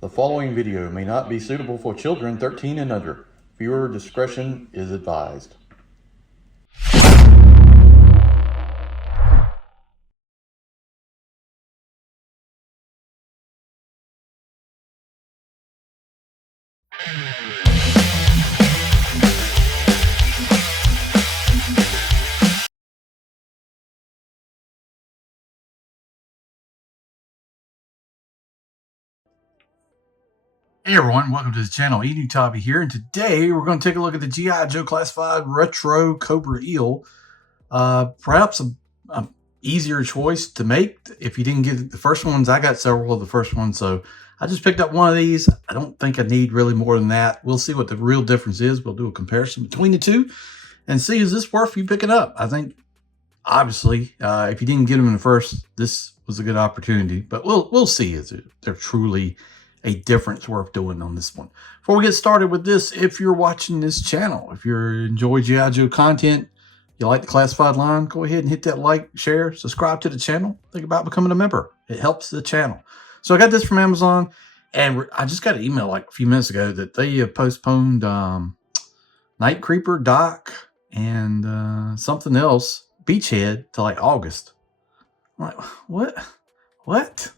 The following video may not be suitable for children 13 and under. Viewer discretion is advised. Hey everyone, welcome to the channel. Enewtabie here, and today we're going to take a look at the G.I. Joe Classified Retro Cobra Eel. Perhaps a easier choice to make if you didn't get the first ones. I got several of the first ones, so I just picked up one of these. I don't think I need really more than that. We'll see what the real difference is. We'll do a comparison between the two and see, is this worth you picking up? I think, obviously, if you didn't get them in the first, this was a good opportunity, but we'll see if they're truly a difference worth doing on this one. Before we get started with this, if you're watching this channel, if you enjoy G.I. Joe content, you like the classified line, go ahead and hit that like, share, subscribe to the channel. Think about becoming a member. It helps the channel. So I got this from Amazon, and I just got an email like a few minutes ago that they have postponed Night Creeper, Doc, and something else, Beachhead, to like August. I'm like, what?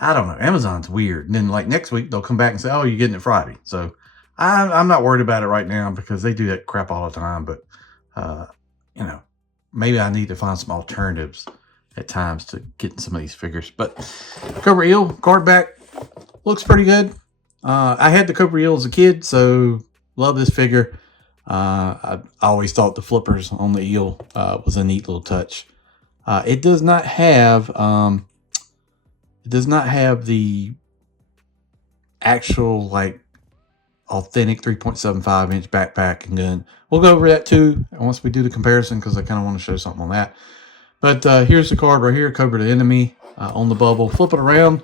I don't know. Amazon's weird. And then like next week, they'll come back and say, oh, you're getting it Friday. So I'm not worried about it right now because they do that crap all the time. But, you know, maybe I need to find some alternatives at times to getting some of these figures. But Cobra Eel, Cardback, looks pretty good. I had the Cobra Eel as a kid, so love this figure. I always thought the flippers on the eel was a neat little touch. It does not have... It does not have the actual, like, authentic 3.75 inch backpack and gun. We'll go over that too once we do the comparison because I kind of want to show something on that. But here's the card right here, Cobra the Enemy on the bubble. Flip it around,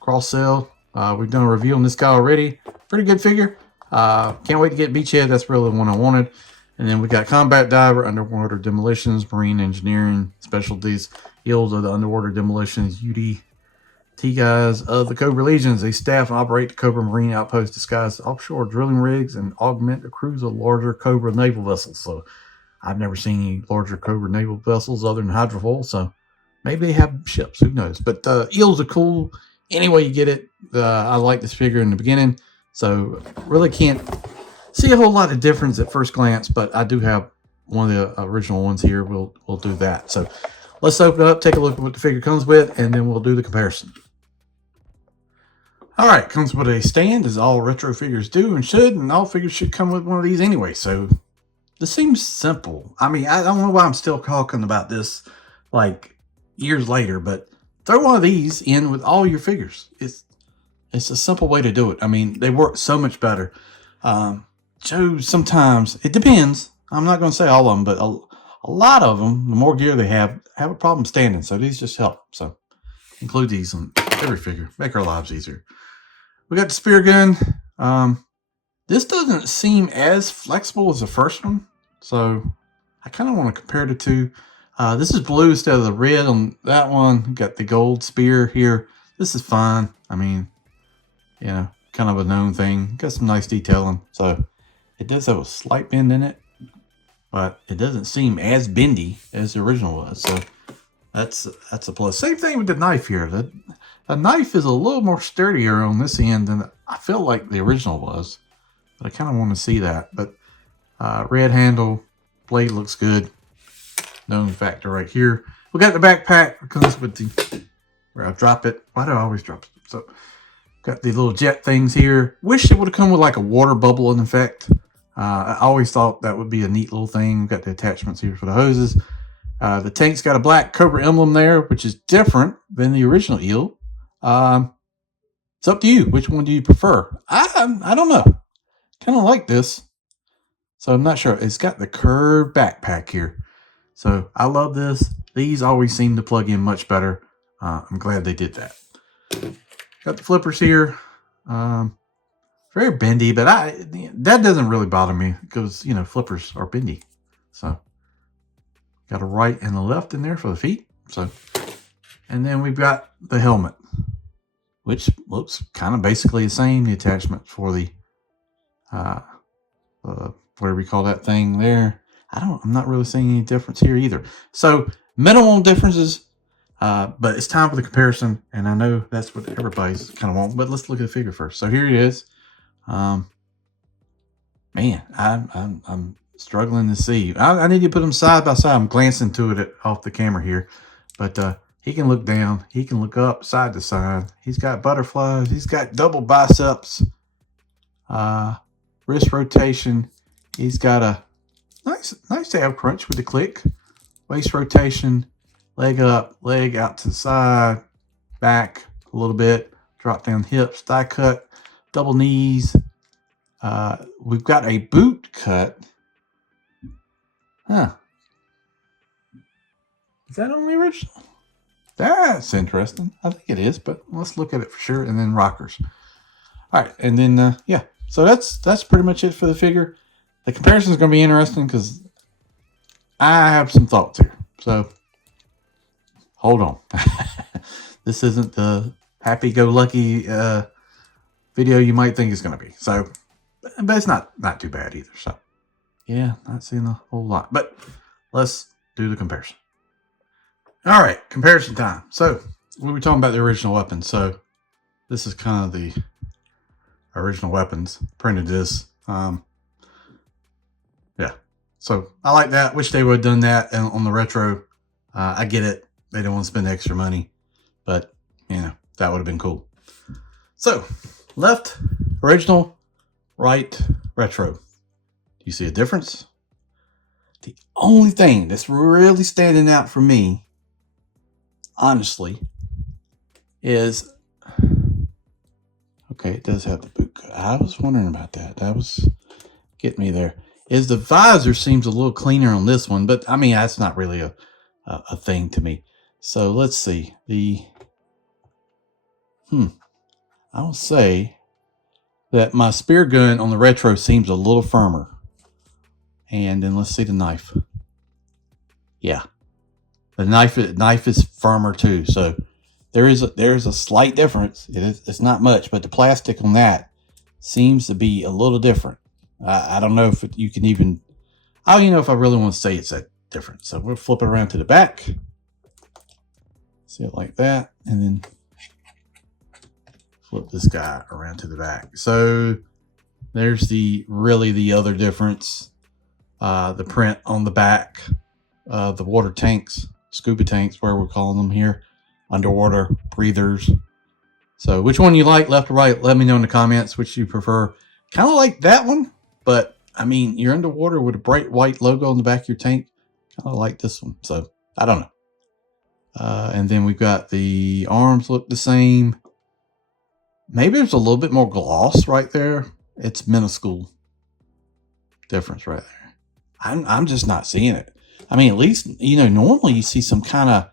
cross sell. We've done a review on this guy already. Pretty good figure. Can't wait to get Beachhead. That's really the one I wanted. And then we got Combat Diver, Underwater Demolitions, Marine Engineering, Specialties, Eels of the Underwater Demolitions, UD. Guys of the Cobra Legions. They staff and operate the Cobra Marine Outpost disguised offshore drilling rigs and augment the crews of larger Cobra naval vessels. So I've never seen any larger Cobra naval vessels other than hydrofoil, so maybe they have ships, who knows. But eels are cool any way you get it. I like this figure in the beginning, so really can't see a whole lot of difference at first glance, but I do have one of the original ones here. We'll do that. So let's open it up, take a look at what the figure comes with, and then we'll do the comparison. All right, comes with a stand, as all retro figures do and should, and all figures should come with one of these anyway. So this seems simple. I mean, I don't know why I'm still talking about this like years later, but throw one of these in with all your figures. It's a simple way to do it. I mean, they work so much better. Joe, sometimes, it depends. I'm not going to say all of them, but a lot of them, the more gear they have a problem standing. So these just help. So include these on every figure. Make our lives easier. We got the spear gun. This doesn't seem as flexible as the first one. So I kind of want to compare the two. This is blue instead of the red on that one. We got the gold spear here. This is fine. I mean, you know, kind of a known thing. Got some nice detailing. So it does have a slight bend in it, but it doesn't seem as bendy as the original was. So that's a plus. Same thing with the knife here. The knife is a little more sturdier on this end than I feel like the original was. But I kind of want to see that. But red handle, blade looks good. Known factor right here. We got the backpack. It comes with the, where I drop it. Why do I always drop it? So got the little jet things here. Wish it would have come with like a water bubble in effect. I always thought that would be a neat little thing. We've got the attachments here for the hoses. The tank's got a black Cobra emblem there, which is different than the original eel. It's up to you. Which one do you prefer? I don't know. Kind of like this. So I'm not sure. It's got the curved backpack here. So I love this. These always seem to plug in much better. I'm glad they did that. Got the flippers here. Very bendy, but that doesn't really bother me because, you know, flippers are bendy. So got a right and a left in there for the feet. So, and then we've got the helmet. which looks kind of basically the same. The attachment for the whatever we call that thing there. I'm not really seeing any difference here either. So minimal differences, but it's time for the comparison, and I know that's what everybody's kind of wanting. But let's look at the figure first. So here it is. Man, I'm struggling to see. I need to put them side by side. I'm glancing to it off the camera here, but he can look down, he can look up, side to side. He's got butterflies. He's got double biceps, wrist rotation. He's got a nice ab crunch with the click, waist rotation, leg up, leg out to the side, back a little bit, drop down hips, thigh cut, double knees. We've got a boot cut. Huh. Is that on the original? That's interesting. I think it is, but let's look at it for sure. And then rockers. All right. And then, yeah. So that's pretty much it for the figure. The comparison is going to be interesting because I have some thoughts here. So hold on. This isn't the happy-go-lucky video you might think it's going to be. So, but it's not too bad either. So, yeah, not seeing a whole lot. But let's do the comparison. All right, comparison time. So, we were talking about the original weapons. So, this is kind of the original weapons. Printed this. Yeah. So, I like that. Wish they would have done that on the retro. I get it. They don't want to spend extra money. But, you know, that would have been cool. So, left, original, right, retro. Do you see a difference? The only thing that's really standing out for me, honestly, is, okay, it does have the boot cut. I was wondering about that. That was getting me there. Is the visor seems a little cleaner on this one, but I mean, that's not really a thing to me. So let's see. I'll say that my spear gun on the retro seems a little firmer. And then let's see the knife. Yeah. The knife is firmer too. So there is a slight difference. It's not much, but the plastic on that seems to be a little different. I don't know if you can even, I don't even know if I really want to say it's that different. So we'll flip it around to the back. See it like that. And then flip this guy around to the back. So there's the other difference. The print on the back, the water tanks, scuba tanks, where we're calling them here, underwater breathers. So which one you like, left or right? Let me know in the comments which you prefer. Kind of like that one, but I mean, you're underwater with a bright white logo on the back of your tank. Kind of like this one. So I don't know. And then we've got the arms look the same. Maybe there's a little bit more gloss right there. It's minuscule difference right there. I'm just not seeing it. I mean, at least, you know, normally you see some kind of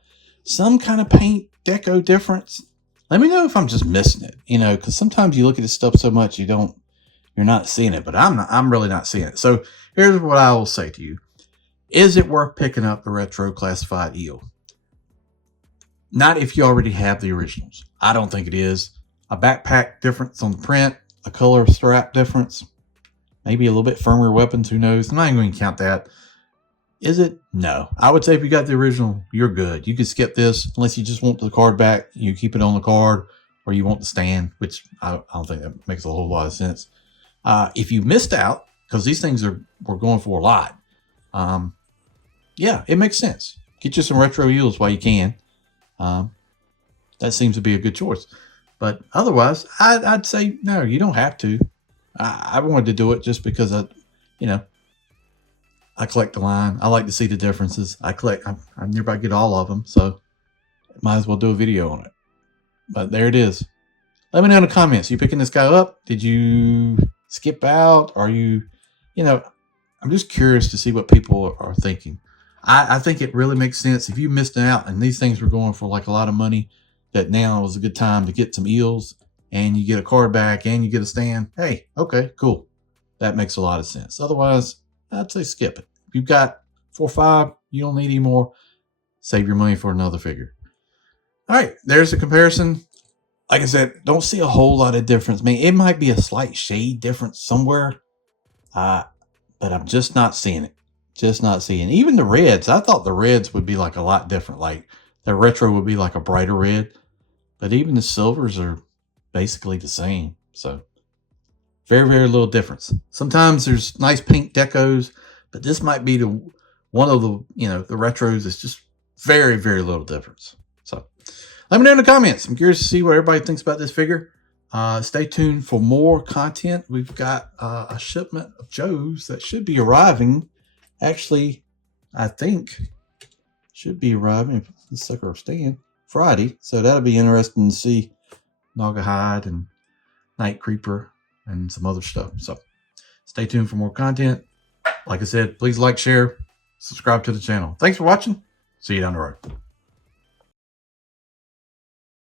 paint deco difference. Let me know if I'm just missing it, you know, because sometimes you look at this stuff so much you're not seeing it, but I'm really not seeing it. So here's what I will say to you. Is it worth picking up the retro classified eel? Not if you already have the originals. I don't think it is. A backpack difference on the print, a color strap difference, maybe a little bit firmer weapons, who knows? I'm not even going to count that. Is it? No. I would say if you got the original, you're good. You could skip this unless you just want the card back. You keep it on the card, or you want the stand, which I don't think that makes a whole lot of sense. If you missed out, because these things we're going for a lot, yeah, it makes sense. Get you some retro eels while you can. That seems to be a good choice. But otherwise, I'd say, no, you don't have to. I wanted to do it just because I collect the line. I like to see the differences. I nearby get all of them, so might as well do a video on it. But there it is. Let me know in the comments. You picking this guy up? Did you skip out? Are you, I'm just curious to see what people are thinking. I think it really makes sense. If you missed out and these things were going for like a lot of money, that now is a good time to get some eels and you get a card back and you get a stand. Hey, okay, cool. That makes a lot of sense. Otherwise, I'd say skip it. If you've got 4 or 5, you don't need any more. Save your money for another figure. All right, there's the comparison. like I said, don't see a whole lot of difference. I mean, it might be a slight shade difference somewhere, but I'm just not seeing it. Just not seeing. Even the reds, I thought the reds would be like a lot different. Like the retro would be like a brighter red, but even the silvers are basically the same. So very, very little difference. Sometimes there's nice pink decos, but this might be the one of the, the retros is just very, very little difference. So let me know in the comments. I'm curious to see what everybody thinks about this figure. Stay tuned for more content. We've got a shipment of Joes that should be arriving. Actually, I think should be arriving if the sucker stand Friday. So that'll be interesting to see Naugahyde and Night Creeper and some other stuff. So stay tuned for more content. Like I said, please like, share, subscribe to the channel. Thanks for watching. See you down the road.